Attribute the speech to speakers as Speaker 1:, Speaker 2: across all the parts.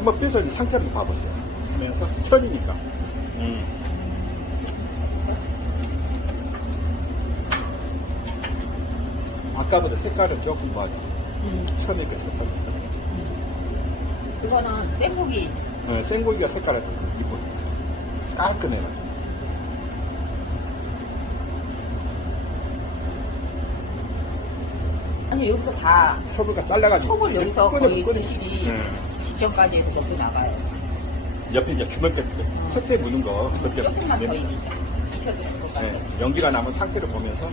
Speaker 1: 한번 빼서 이 상태를 봐보세요. 하면서 천이니까. 아까보다 색깔은 조금 뭐 천이 그 색깔이.
Speaker 2: 그거는 생고기.
Speaker 1: 생고기가 색깔이 좀 이쁘고 깔끔해가지고.
Speaker 2: 아니 여기서 다
Speaker 1: 섭을가 잘라가지고.
Speaker 2: 톱을 여기서 거의 드시기
Speaker 1: 네.
Speaker 2: 직전까지 해서 저도 나가요.
Speaker 1: 옆에 이제 주먹 첫째 묻은 거. 그때
Speaker 2: 조금만 더 익혀주실 것 같아요.
Speaker 1: 연기가 남은 상태를 보면서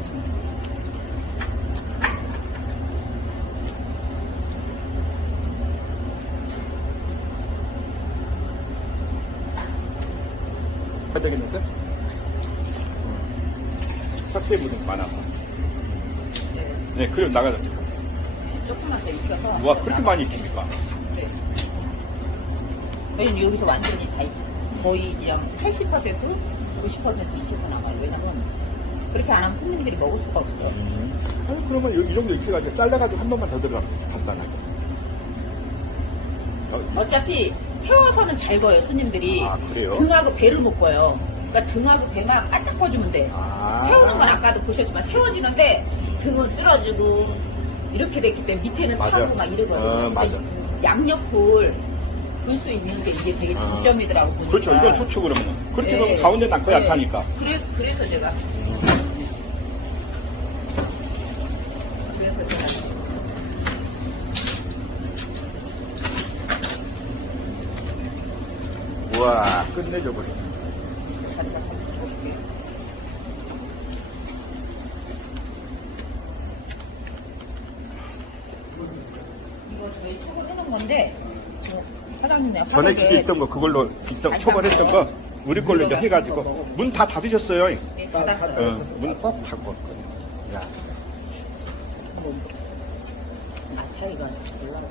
Speaker 1: 해야 되겠는데? 첫째 묻은 거 많아서. 네, 그리고 나가자.
Speaker 2: 조금만 더 익혀서.
Speaker 1: 와, 그렇게 많이 익힙니까?
Speaker 2: 네. 저희는 여기서 완전히 다 거의 그냥 80%, 90% 익혀서 나가요. 왜냐면 그렇게 안 하면 손님들이 먹을 수가 없어요.
Speaker 1: 아니, 그러면 이 정도 익혀가지고 잘라가지고 한 번만 더 들어가면 간단하게.
Speaker 2: 어차피 세워서는 잘 거예요, 손님들이.
Speaker 1: 아, 그래요?
Speaker 2: 등하고 배를 못 꺼요. 그러니까 등하고 배만 바짝 꺼주면 돼. 세우는 건 아까도 보셨지만 세워지는데 등은 쓰러지고 이렇게 됐기 때문에 밑에는
Speaker 1: 맞아.
Speaker 2: 타고 막 이러거든요.
Speaker 1: 맞아.
Speaker 2: 그래서 이 양옆을 볼 수 있는 게 이게 되게 장점이더라고. 보니까.
Speaker 1: 그렇죠. 이건 좋죠, 그러면. 그렇게
Speaker 2: 네.
Speaker 1: 되면 가운데 남고
Speaker 2: 네.
Speaker 1: 약하니까.
Speaker 2: 그래서 제가.
Speaker 1: 우와, 끝내줘 버려.
Speaker 2: 자리가 좀 쳐줄게요. 이거 저희 초벌해놓은 건데 사장님네
Speaker 1: 전에 기계 있던 거, 그걸로 초벌했던 거, 우리 걸로 이제 해가지고. 문 다 닫으셨어요.
Speaker 2: 네, 닫았어요.
Speaker 1: 문 꼭 닫고. 야,
Speaker 2: 맛 차이가 올라가.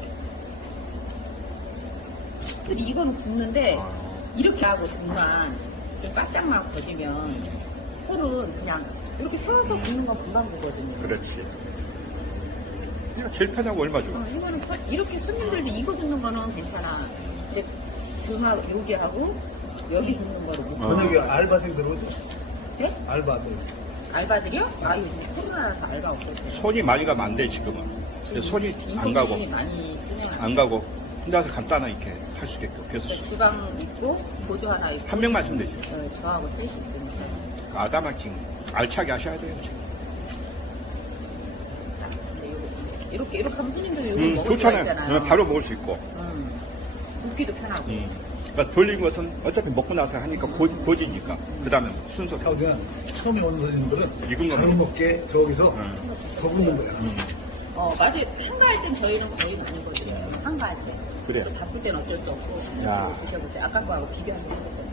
Speaker 2: 근데 이거는 굽는데 이렇게 하고 등만 좀 바짝만 거지면 홀은 그냥 이렇게 세워서 굽는 건 금방 구거든요.
Speaker 1: 그렇지. 이거 제일 편하고 얼마 좋아.
Speaker 2: 이거는 이렇게 손님들도 이거 굽는 거는 괜찮아. 근데 등하고 여기 하고 여기 굽는 거를 못
Speaker 3: 저녁에 알바생 들어오죠?
Speaker 2: 네?
Speaker 3: 알바들.
Speaker 2: 알바들이요? 아 요즘 코로나라서 알바 없어요.
Speaker 1: 손이 많이 가면 안 돼, 지금은. 근데 손이 안 가고,
Speaker 2: 많이 쓰면
Speaker 1: 안 가고, 혼자서 간단하게 이렇게 할 수 있게끔. 그래서
Speaker 2: 주방 있고 보조 하나 있고
Speaker 1: 한 명만 쓰면 되지.
Speaker 2: 저하고 셋이 있으니까.
Speaker 1: 아담하게 알차게 하셔야 돼요, 지금.
Speaker 2: 근데 이렇게 하면 손님들이 이거 먹을 수가
Speaker 1: 좋잖아요.
Speaker 2: 있잖아요.
Speaker 1: 바로 먹을 수 있고.
Speaker 2: 굽기도 편하고.
Speaker 1: 그러니까 돌린 것은 어차피 먹고 나서 하니까 고지니까. 그 다음에 순서.
Speaker 3: 그러니까 처음에 오는 손님들은
Speaker 1: 익은 거
Speaker 3: 바로 먹게 저기서 더 굽는 거야.
Speaker 2: 맞아요. 한가할 땐 저희는 거의 많이 거든요. 한가할 때.
Speaker 1: 그래요.
Speaker 2: 바쁠 땐 어쩔 수 없고.
Speaker 1: 야.
Speaker 2: 드셔보세요. 아까 거하고 비교하면 되거든요.